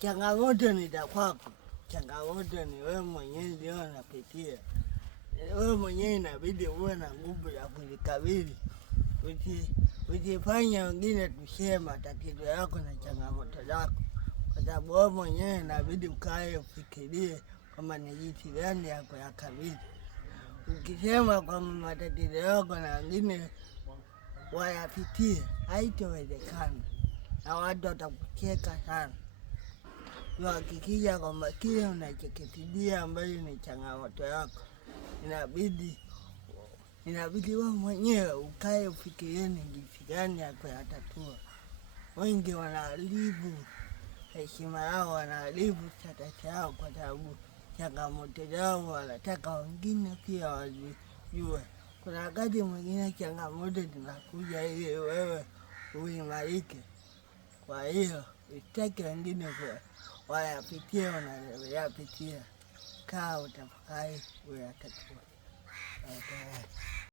Changamoto ni za kwako, changamoto ni wewe mwenyewe ndio unapitia. Wewe mwenyewe inabidi uwe na nguvu ya kujikabili. Usifanye wengine tushare matatizo yako na changamoto zako. Kwa sababu wewe mwenyewe inabidi ukae ufikirie kama ni jinsi gani ya kuyakabili. Ukisema kwamba matatizo yako na wengine wayapitie, haitawezekana na watu watakucheka sana. Hakikisha kwamba kile unachokitilia ambayo ni changamoto yako, inabidi wewe mwenyewe ukae ufikirie ni jinsi gani ya kuyatatua. Wengi wanaharibu heshima yao, wanaharibu status yao kwa sababu changamoto zao wanataka wengine pia wajue. Kuna wakati mwingine changamoto zinakuja ili wewe uimarike. Kwa hiyo usitaki wengine wayapitie unayoyapitia. Kaa utafakari uyatatua.